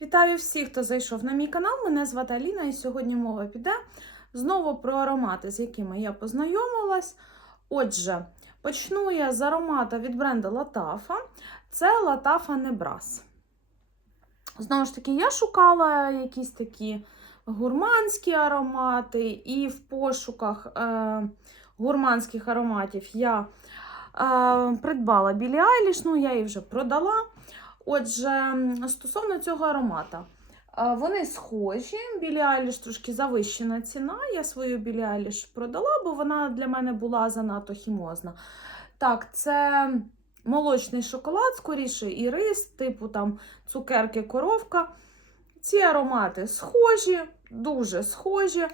Вітаю всіх, хто зайшов на мій канал. Мене звати Аліна, і сьогодні мова піде знову про аромати, з якими я познайомилась. Отже, почну я з аромата від бренду Латафа. Це Латафа Небрас. Знову ж таки, я шукала якісь такі гурманські аромати, і в пошуках е, гурманських ароматів я е, придбала Білі Айліш, ну я її вже продала. Отже, стосовно цього аромата, вони схожі. Білі Айліш трошки завищена ціна. Я свою Білі Айліш продала, бо вона для мене була занадто хімозна. Так, це молочний шоколад, скоріше, і рис, типу там цукерки, коровка. Ці аромати схожі, дуже схожі.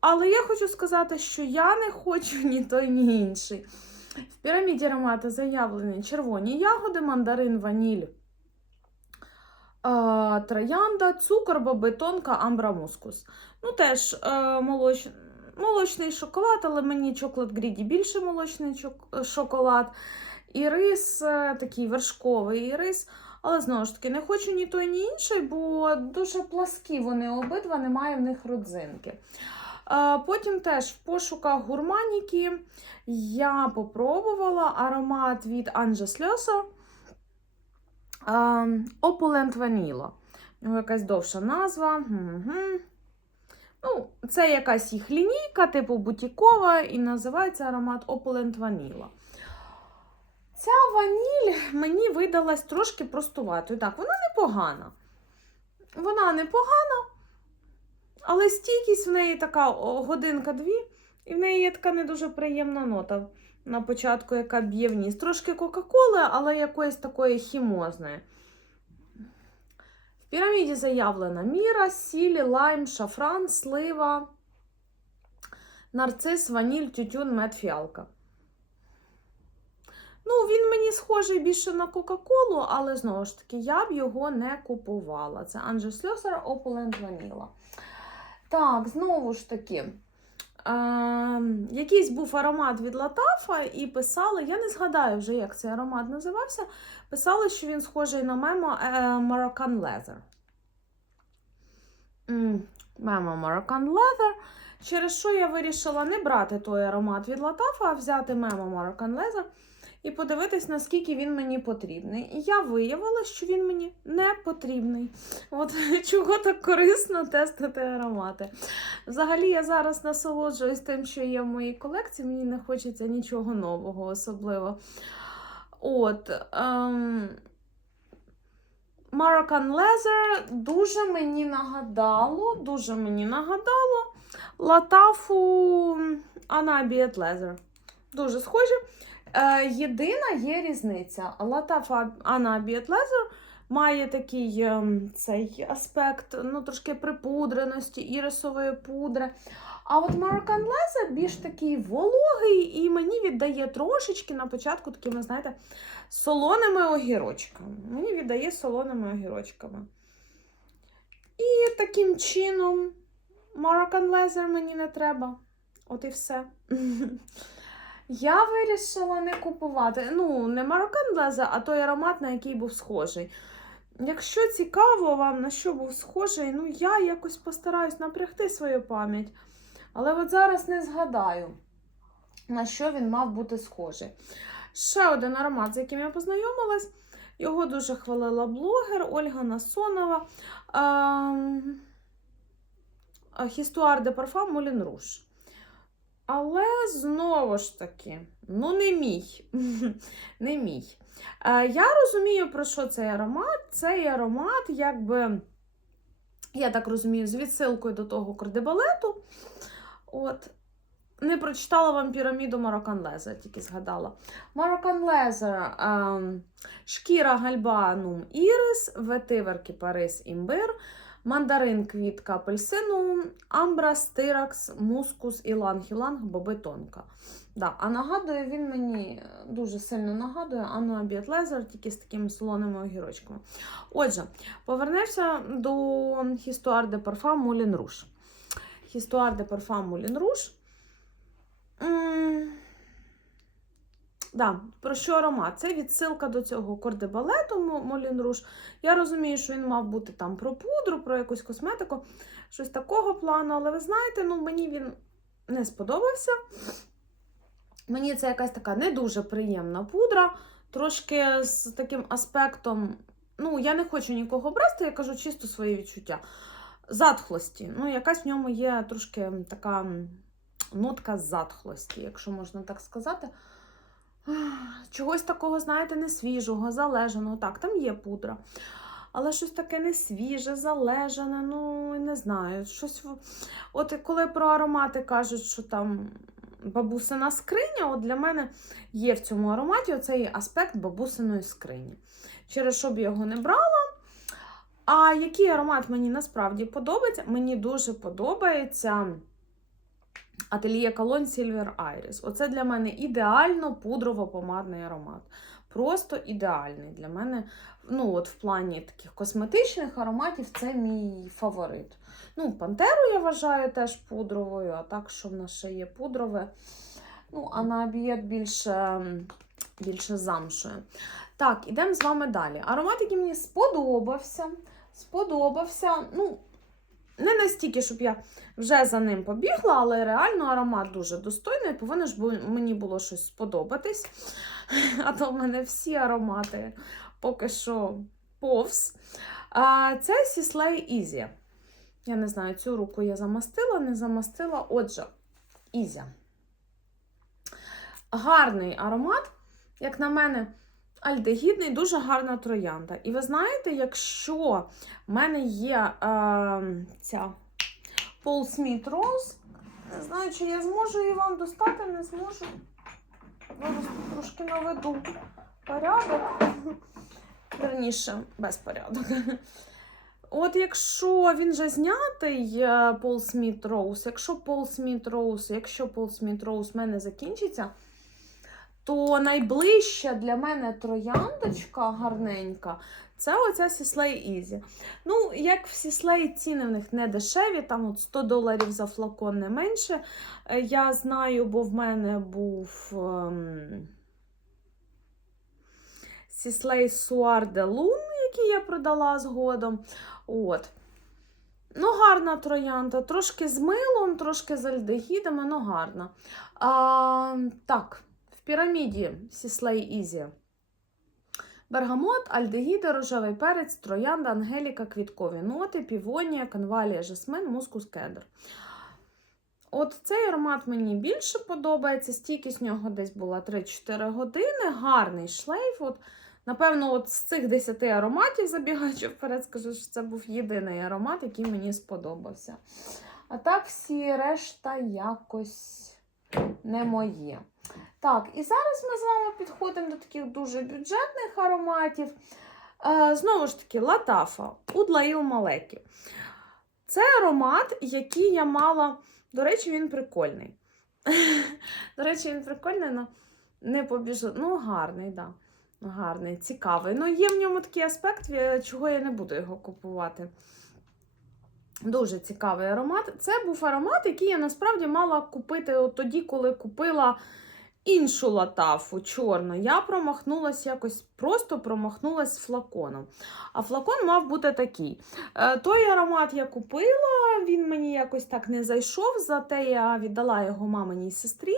Але я хочу сказати, що я не хочу ні той, ні інший. В піраміді аромати заявлені червоні ягоди, мандарин, ваніль, троянда, цукор, боби, тонка, амбра, мускус. Ну, теж е, молоч... молочний шоколад, але мені чоклад Гріді більше молочний чок... шоколад. І рис, е, такий вершковий рис. Але знову ж таки, не хочу ні той, ні інший, бо дуже пласкі вони обидва, немає в них родзинки. Е, Потім теж в пошуках гурманіки я попробувала аромат від Анжа Сльоса Opulent Vanilla. У нього якась довша назва. Угу. Ну, Це якась їх лінійка, типу бутікова, і називається аромат Opulent Vanilla. Ця ваніль мені видалась трошки простуватою. Так, вона непогана. Вона непогана, але стійкість в неї така годинка-дві, і в неї є така не дуже приємна нота на початку, яка б'є в ніс. Трошки Кока-Коли, але якоїсь такої хімозної. В піраміді заявлена міра, сіль, лайм, шафран, слива, нарцис, ваніль, тютюн, мед, фіалка. Ну, він мені схожий більше на Кока-Колу, але знову ж таки, я б його не купувала. Це Анджел Сльосер Opulent Vanilla. Так, знову ж таки, якийсь був аромат від Латафа, і писали, я не згадаю вже, як цей аромат називався. Писали, що він схожий на мемо е, Moroccan Leather. Мемо Moroccan Leather. Через що я вирішила не брати той аромат від Латафа, а взяти мемо Moroccan Leather і подивитись, наскільки він мені потрібний. І я виявила, що він мені не потрібний. От чого так корисно тестити аромати. Взагалі, я зараз насолоджуюсь тим, що є в моїй колекції, мені не хочеться нічого нового особливо. От. Ем... Moroccan Leather дуже мені нагадало, дуже мені нагадало Латафу Anabiet Leather. Дуже схожі. Е, єдина є різниця. Латафа Anabiet Leather має такий е, цей аспект, ну, трошки припудреності, ірисової пудри. А от Moroccan Leather більш такий вологий і мені віддає трошечки на початку такими, знаєте, солоними огірочками. Мені віддає солоними огірочками. І таким чином Moroccan Leather мені не треба. От і все. Я вирішила не купувати. Ну, не Moroccan Leather, а той аромат, на який був схожий. Якщо цікаво вам, на що був схожий, ну я якось постараюсь напрягти свою пам'ять. Але от зараз не згадаю, на що він мав бути схожий. Ще один аромат, з яким я познайомилась. Його дуже хвалила блогер Ольга Насонова. Хістуар де парфам Молін Руш. Але знову ж таки, ну не мій. не мій. Е, я розумію, про що цей аромат. Цей аромат, якби, я так розумію, з відсилкою до того кардебалету. От. Не прочитала вам піраміду Moroccan Leather, тільки згадала. Moroccan Leather, е, шкіра гальба нум ірис, ветивер кіпарис імбир, мандарин квітка апельсину, амбра, стиракс, мускус, іланг-іланг, боби тонка. Да, а нагадує, він мені дуже сильно нагадує Анну Абіет Лезер, тільки з такими солоними огірочками. Отже, повернемося до Histoire de Parfum Moulin Rouge. Histoire de Parfum Moulin Rouge. Да, про що аромат? Це відсилка до цього кордебалету Молін Руш. Я розумію, що він мав бути там про пудру, про якусь косметику, щось такого плану, але ви знаєте, ну мені він не сподобався. Мені це якась така не дуже приємна пудра, трошки з таким аспектом. Ну, я не хочу нікого обрати, я кажу чисто свої відчуття. Затхлості. Ну, якась в ньому є трошки така нотка затхлості, якщо можна так сказати. Чогось такого, знаєте, не свіжого, залежаного. Так, там є пудра. Але щось таке не свіже, залежане, ну не знаю. щось... От коли про аромати кажуть, що там бабусина скриня, от для мене є в цьому ароматі оцей аспект бабусиної скрині. Через що б я його не брала. А який аромат мені насправді подобається? Мені дуже подобається Ательє Cologne Silver Iris. Оце для мене ідеально пудрово-помадний аромат. Просто ідеальний для мене. Ну, от в плані таких косметичних ароматів це мій фаворит. Ну, Пантеру я вважаю теж пудровою, а так, що в нас ще є пудрове. Ну, а на об'єд більше, більше замшує. Так, ідемо з вами далі. Аромат, який мені сподобався. Сподобався. Ну, не настільки, щоб я вже за ним побігла, але реально аромат дуже достойний. Повинно ж мені було щось сподобатись. А то в мене всі аромати поки що повз. А, це Sisley Easy. Я не знаю, цю руку я замастила, не замастила. Отже, Easy. Гарний аромат, як на мене, альдегідний, дуже гарна троянда. І ви знаєте, якщо в мене є е, ця Paul Smith Rose, не знаю, чи я зможу її вам достати, не зможу. Зараз трошки наведу порядок. Верніше, безпорядок. От якщо він же знятий Paul Smith Rose, якщо Paul Smith Rose, якщо Paul Smith Rose в мене закінчиться, то найближча для мене трояндочка гарненька це оця Sisley Easy. Ну, як в Sisley ціни в них не дешеві, там от 100 доларів за флакон не менше. Е, Я знаю, бо в мене був ем, Sisley Soir de Lune, який я продала згодом. От. Ну, гарна троянда, трошки з милом, трошки з альдегідами, ну гарна. А, так, піраміді Sisley Easy. Бергамот, альдегіди, рожевий перець, троянда, ангеліка, квіткові ноти, півонія, канвалія, жасмин, мускус, кедр. От цей аромат мені більше подобається. Стійкість нього десь була 3-4 години. Гарний шлейф. От, напевно, от з цих 10 ароматів, забігаючи вперед, скажу, що це був єдиний аромат, який мені сподобався. А так, всі решта якось не моє. Так, і зараз ми з вами підходимо до таких дуже бюджетних ароматів. Е, знову ж таки, Латафа, Удлаїл Малекі. Це аромат, який я мала. До речі, він прикольний. До речі, він прикольний, але не побіжу. Ну, гарний. Да. Гарний, цікавий. Ну, є в ньому такий аспект, е, чого я не буду його купувати. Дуже цікавий аромат. Це був аромат, який я насправді мала купити от тоді, коли купила іншу латафу чорну. Я промахнулася якось, просто промахнулася флаконом. А флакон мав бути такий. Е, Той аромат я купила, він мені якось так не зайшов, зате я віддала його маминій сестрі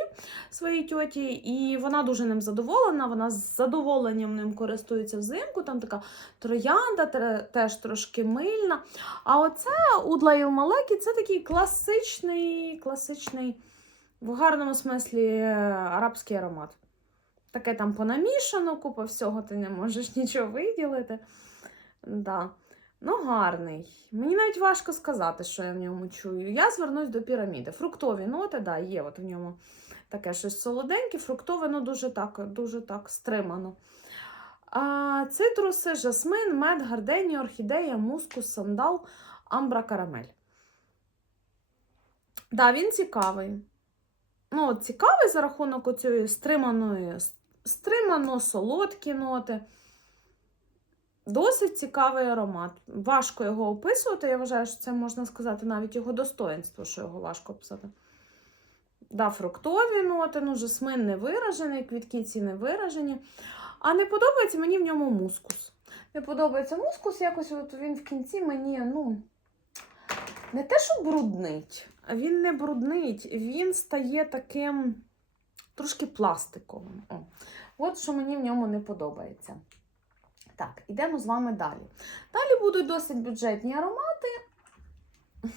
своїй тьоті, і вона дуже ним задоволена. Вона з задоволенням ним користується взимку. Там така троянда, теж трошки мильна. А оце Удла Ілмалекі це такий класичний, класичний, в гарному смислі е, арабський аромат. Таке там понамішано, купа всього, ти не можеш нічого виділити. Да. Ну, гарний. Мені навіть важко сказати, що я в ньому чую. Я звернусь до піраміди. Фруктові ноти, да, є от в ньому таке щось солоденьке, фруктове, ну дуже так, дуже так стримано. А, цитруси, жасмин, мед, гарденія, орхідея, мускус, сандал, амбра, карамель. Да, він цікавий. Ну, цікавий за рахунок оцієї стриманої, стримано солодкі ноти. Досить цікавий аромат. Важко його описувати. Я вважаю, що це можна сказати навіть його достоинство, що його важко описати. Да, фруктові ноти, ну, жасмин не виражений, квітки ці не виражені. А не подобається мені в ньому мускус. Не подобається мускус, якось от він в кінці мені, ну, не те, що бруднить, він не бруднить, він стає таким трошки пластиковим. О. От що мені в ньому не подобається. Так, ідемо з вами далі. Далі будуть досить бюджетні аромати.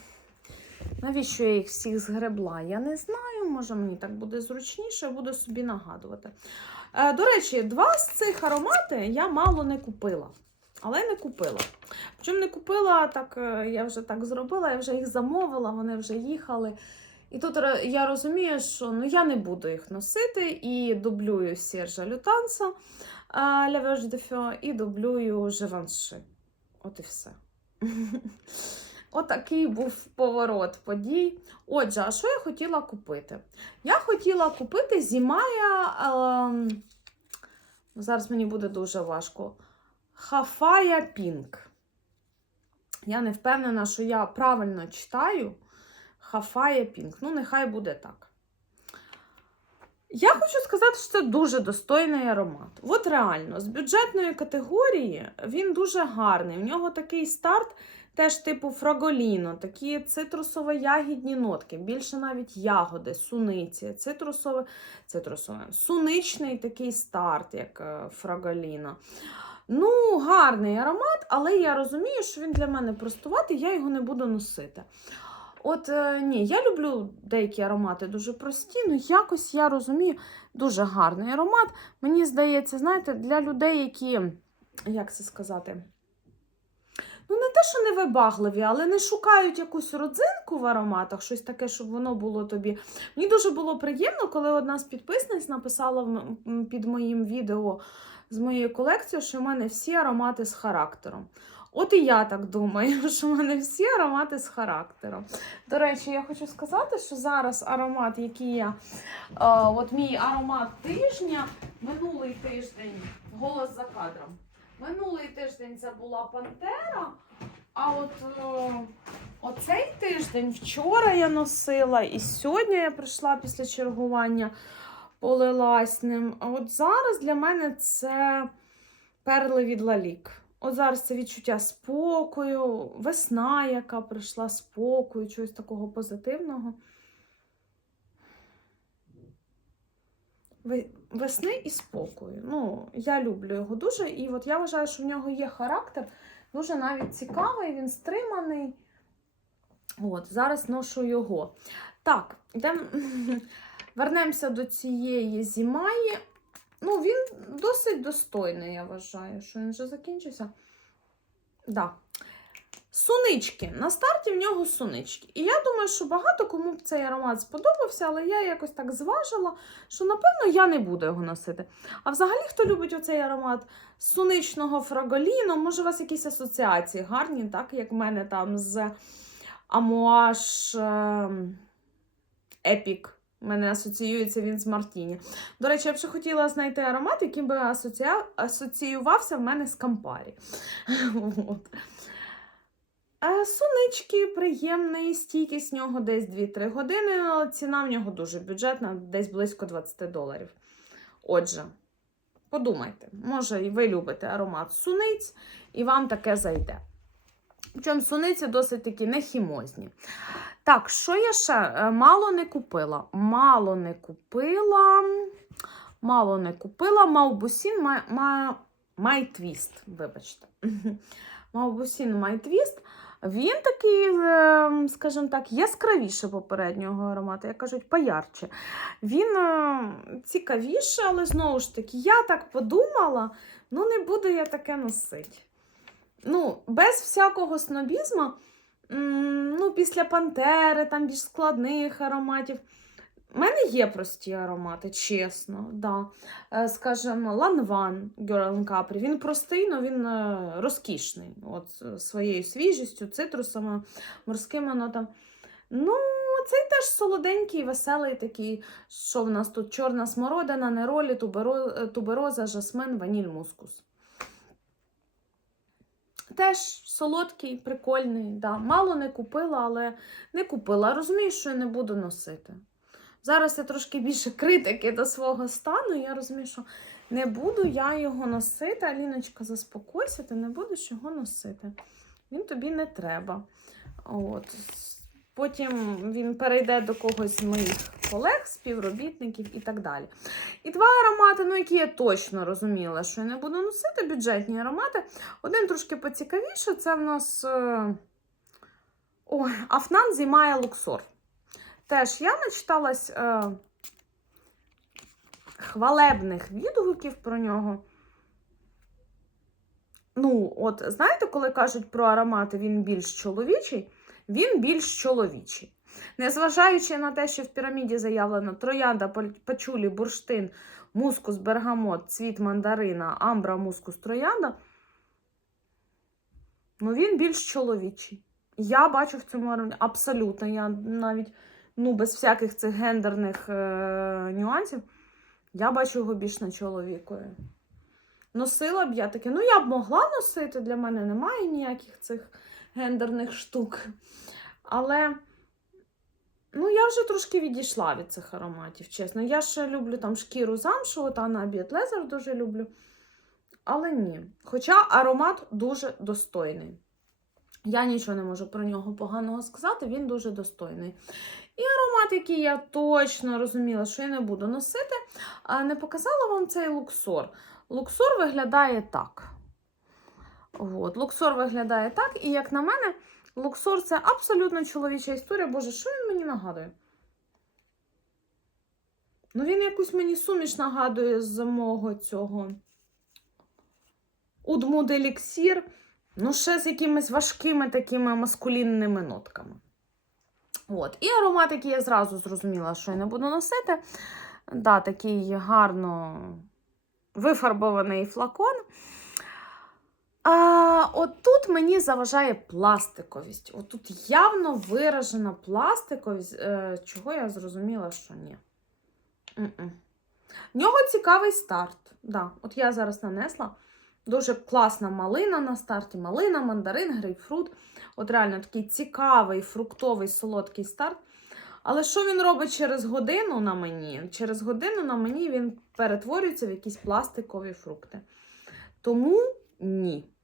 Навіщо я їх всіх згребла? Я не знаю. Може, мені так буде зручніше, буду собі нагадувати. Е, до речі, два з цих аромати я мало не купила. Але не купила. Причому не купила, так е, я вже так зробила, я вже їх замовила, вони вже їхали. І тут я розумію, що ну, я не буду їх носити і дублюю Сержа Лютанса Verge de Feu і дублюю Givenchy. От і все. Отакий був поворот подій. Отже, а що я хотіла купити? Я хотіла купити Зімая. ем, зараз мені буде дуже важко. Хафая Пінк. Я не впевнена, що я правильно читаю. Хафая Пінк. Ну, нехай буде так. Я хочу сказати, що це дуже достойний аромат. От реально, з бюджетної категорії він дуже гарний. У нього такий старт, теж типу фраголіно, такі цитрусово-ягідні нотки, більше навіть ягоди, суниці, цитрусове, цитрусове, суничний такий старт, як е, фраголіно. Ну, гарний аромат, але я розумію, що він для мене простуватий, я його не буду носити. От е, ні, я люблю деякі аромати дуже прості, ну якось я розумію, дуже гарний аромат. Мені здається, знаєте, для людей, які, як це сказати, ну не те, що не вибагливі, але не шукають якусь родзинку в ароматах, щось таке, щоб воно було тобі. Мені дуже було приємно, коли одна з підписниць написала під моїм відео з моєю колекцією, що в мене всі аромати з характером. От і я так думаю, що в мене всі аромати з характером. До речі, я хочу сказати, що зараз аромат, який я. Е, от мій аромат тижня, минулий тиждень, голос за кадром. Минулий тиждень це була Пантера. А от е, оцей тиждень вчора я носила, і сьогодні я прийшла після чергування, полилась ним. А от зараз для мене це перли від Лалік. От зараз це відчуття спокою, весна, яка прийшла спокою, чогось такого позитивного. Весни і спокою. Ну, я люблю його дуже, і от я вважаю, що в нього є характер дуже навіть цікавий, він стриманий. От, зараз ношу його. Так, йдемо. Вернемося до цієї зімаї. Ну, він досить достойний, я вважаю, що він вже закінчився. Да. Сунички. На старті в нього сунички. І я думаю, що багато кому б цей аромат сподобався, але я якось так зважила, що напевно я не буду його носити. А взагалі, хто любить оцей аромат суничного фраголіну, може, у вас якісь асоціації гарні, так як в мене там з Амуаш ем, Епік. У мене асоціюється він з Мартіні. До речі, я б ще хотіла знайти аромат, який би асоціа... асоціювався в мене з Кампарі. От. Е, Сунички, приємний, стійкість в нього десь 2-3 години, але ціна в нього дуже бюджетна, десь близько 20 доларів. Отже, подумайте, може, і ви любите аромат суниць, і вам таке зайде. Причому суниці досить такі нехімозні. Так, що я ще Е, мало не купила? Мало не купила. Мало не купила. Май, Майтвіст, вибачте. Маубусін Майтвіст. Він такий, е, скажімо так, яскравіше попереднього аромату, як кажуть, поярче. Він е, цікавіше, але знову ж таки, я так подумала, ну не буду я таке носити. Ну, без всякого снобізму, ну, після Пантери, там більш складних ароматів. У мене є прості аромати, чесно. Да. Е, Скажімо, Ланван Girl Capri. Він простий, але він е, розкішний. От е, своєю свіжістю, цитрусами, морськими нотами. Ну, цей теж солоденький, веселий такий. Що в нас тут? Чорна смородина, неролі, тубероза, жасмин, ваніль, мускус. Теж солодкий, прикольний. Да. Мало не купила, але не купила. Розумію, що я не буду носити. Зараз я трошки більше критики до свого стану. Я розумію, що не буду я його носити. Аліночка, заспокойся, ти не будеш його носити. Він тобі не треба. От. Потім він перейде до когось з моїх колег, співробітників і так далі. І два аромати, ну які я точно розуміла, що я не буду носити бюджетні аромати. Один трошки поцікавіше, це в нас е... Ой, Афнан Зімає Луксор. Теж я начиталась е... хвалебних відгуків про нього. Ну, от, знаєте, коли кажуть про аромати, він більш чоловічий, він більш чоловічий. Незважаючи на те, що в піраміді заявлено троянда, пачулі, бурштин, мускус, бергамот, цвіт мандарина, амбра, мускус, троянда, ну він більш чоловічий. Я бачу в цьому ароматі абсолютно. Я навіть ну, без всяких цих гендерних е- нюансів, я бачу його більш на чоловікові. Носила б я таке, ну я б могла носити, для мене немає ніяких цих гендерних штук. Але, ну, я вже трошки відійшла від цих ароматів, чесно. Я ще люблю там шкіру замшу, та на Лезер дуже люблю. Але ні. Хоча аромат дуже достойний. Я нічого не можу про нього поганого сказати, він дуже достойний. І аромат, який я точно розуміла, що я не буду носити, не показала вам цей луксор. Луксор виглядає так. От, Луксор виглядає так, і, як на мене, Луксор це абсолютно чоловіча історія. Боже, що він мені нагадує? Ну, він якусь мені суміш нагадує з мого цього Удмуд-еліксір, ну, ще з якимись важкими такими маскулінними нотками. От. І аромат, який я зразу зрозуміла, що я не буду носити. Да, Такий гарно вифарбований флакон. А, От тут мені заважає пластиковість. От тут явно виражена пластиковість, е, чого я зрозуміла, що ні. В нього цікавий старт. Да, От я зараз нанесла. Дуже класна малина на старті. Малина, мандарин, грейпфрут. От реально такий цікавий, фруктовий, солодкий старт. Але що він робить через годину на мені? Через годину на мені він перетворюється в якісь пластикові фрукти. Тому ні.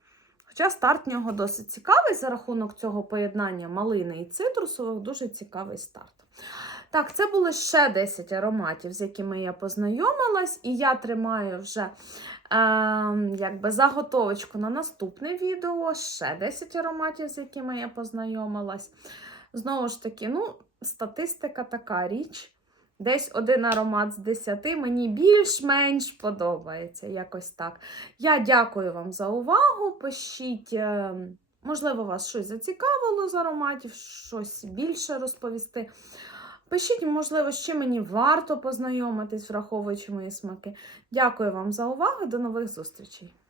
Хоча старт в нього досить цікавий за рахунок цього поєднання малини і цитрусових, дуже цікавий старт. Так, це було ще 10 ароматів, з якими я познайомилась, і я тримаю вже е, якби заготовочку на наступне відео. Ще 10 ароматів, з якими я познайомилась. Знову ж таки, ну, статистика така річ. Десь один аромат з 10 мені більш-менш подобається. Якось так. Я дякую вам за увагу. Пишіть, е, можливо, вас щось зацікавило з ароматів, щось більше розповісти. Пишіть, можливо, чим мені варто познайомитись, враховуючи мої смаки. Дякую вам за увагу, до нових зустрічей!